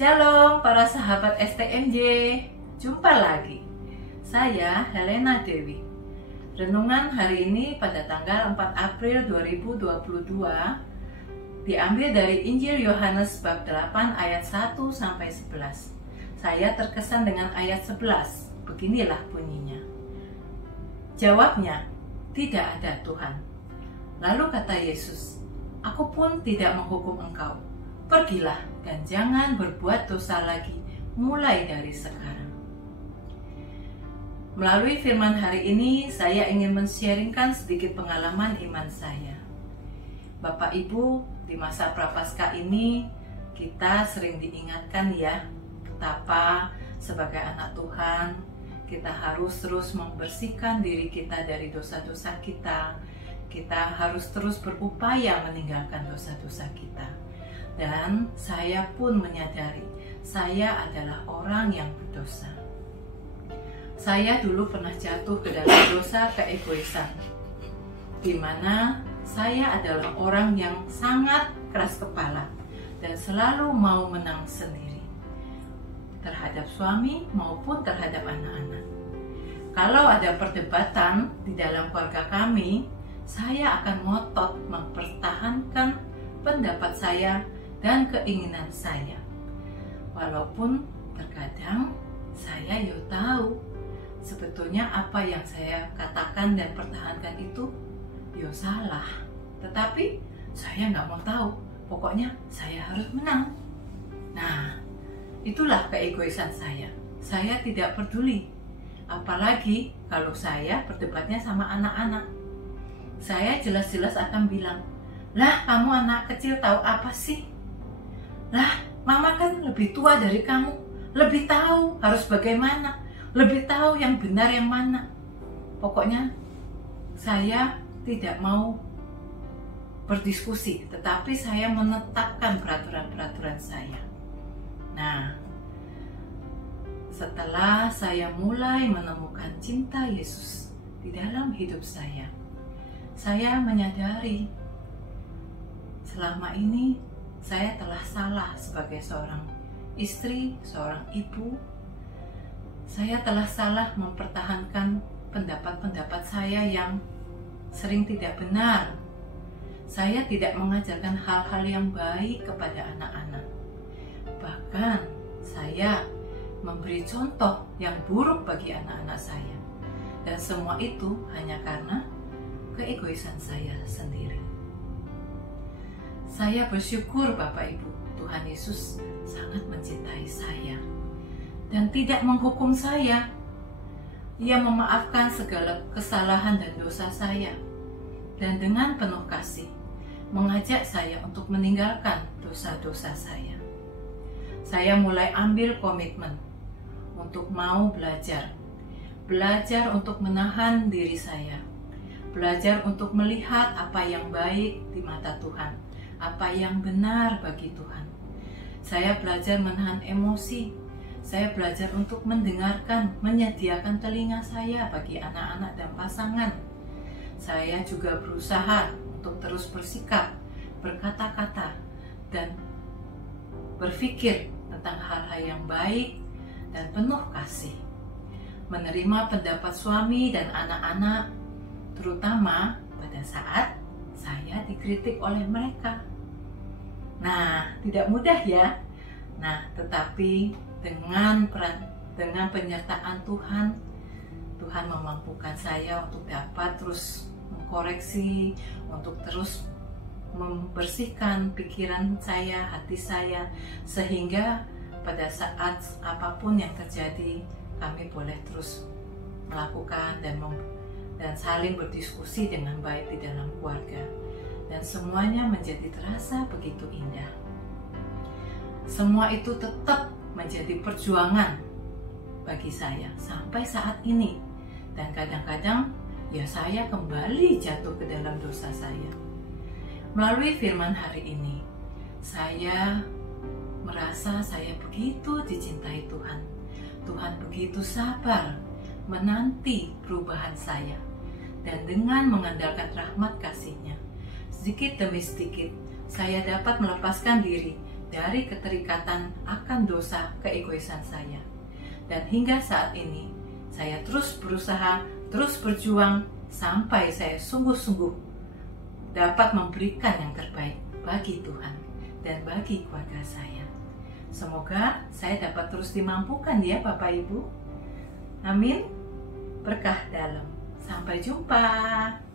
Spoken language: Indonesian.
Shalom para sahabat STMJ, jumpa lagi. Saya Helena Dewi. Renungan hari ini pada tanggal 4 April 2022 diambil dari Injil Yohanes bab 8 ayat 1 sampai 11. Saya terkesan dengan ayat 11. Beginilah bunyinya. Jawabnya, tidak ada Tuhan. Lalu kata Yesus, aku pun tidak menghukum engkau. Pergilah dan jangan berbuat dosa lagi mulai dari sekarang. Melalui firman hari ini, saya ingin men-sharingkan sedikit pengalaman iman saya. Bapak Ibu, di masa Prapaskah ini, kita sering diingatkan ya, betapa sebagai anak Tuhan, kita harus terus membersihkan diri kita dari dosa-dosa kita. Kita harus terus berupaya meninggalkan dosa-dosa kita. Dan saya pun menyadari, saya adalah orang yang berdosa. Saya dulu pernah jatuh ke dalam dosa keegoisan, di mana saya adalah orang yang sangat keras kepala dan selalu mau menang sendiri, terhadap suami maupun terhadap anak-anak. Kalau ada perdebatan di dalam keluarga kami, saya akan ngotot mempertahankan pendapat saya dan keinginan saya. Walaupun terkadang saya tahu sebetulnya apa yang saya katakan dan pertahankan itu salah. Tetapi saya nggak mau tahu, pokoknya saya harus menang. Nah, itulah keegoisan saya. Saya tidak peduli, apalagi kalau saya berdebatnya sama anak-anak. Saya jelas-jelas akan bilang, lah kamu anak kecil tahu apa sih? Lah, mama kan lebih tua dari kamu, lebih tahu harus bagaimana, lebih tahu yang benar yang mana. Pokoknya saya tidak mau berdiskusi, tetapi saya menetapkan peraturan-peraturan saya. Nah, setelah saya mulai menemukan cinta Yesus di dalam hidup saya menyadari selama ini saya telah salah sebagai seorang istri, seorang ibu. Saya telah salah mempertahankan pendapat-pendapat saya yang sering tidak benar. Saya tidak mengajarkan hal-hal yang baik kepada anak-anak. Bahkan saya memberi contoh yang buruk bagi anak-anak saya. Dan semua itu hanya karena keegoisan saya sendiri. Saya bersyukur Bapak Ibu, Tuhan Yesus sangat mencintai saya dan tidak menghukum saya. Ia memaafkan segala kesalahan dan dosa saya, dan dengan penuh kasih mengajak saya untuk meninggalkan dosa-dosa saya. Saya mulai ambil komitmen untuk mau belajar untuk menahan diri saya, belajar untuk melihat apa yang baik di mata Tuhan, apa yang benar bagi Tuhan. Saya belajar menahan emosi. Saya belajar untuk mendengarkan, menyediakan telinga saya bagi anak-anak dan pasangan. Saya juga berusaha untuk terus bersikap, berkata-kata, dan berpikir tentang hal-hal yang baik dan penuh kasih. Menerima pendapat suami dan anak-anak, terutama pada saat saya dikritik oleh mereka. Nah, tidak mudah ya. Nah, tetapi dengan penyertaan Tuhan memampukan saya untuk dapat terus mengkoreksi, untuk terus membersihkan pikiran saya, hati saya, sehingga pada saat apapun yang terjadi, kami boleh terus melakukan dan saling berdiskusi dengan baik di dalam keluarga. Dan semuanya menjadi terasa begitu indah. Semua itu tetap menjadi perjuangan bagi saya sampai saat ini. Dan kadang-kadang saya kembali jatuh ke dalam dosa saya. Melalui firman hari ini, saya merasa saya begitu dicintai Tuhan. Tuhan begitu sabar menanti perubahan saya. Dan dengan mengandalkan rahmat kasih-Nya, sedikit demi sedikit saya dapat melepaskan diri dari keterikatan akan dosa keegoisan saya. Dan hingga saat ini, saya terus berusaha, terus berjuang sampai saya sungguh-sungguh dapat memberikan yang terbaik bagi Tuhan dan bagi keluarga saya. Semoga saya dapat terus dimampukan ya Bapak Ibu. Amin. Berkah dalam. Sampai jumpa.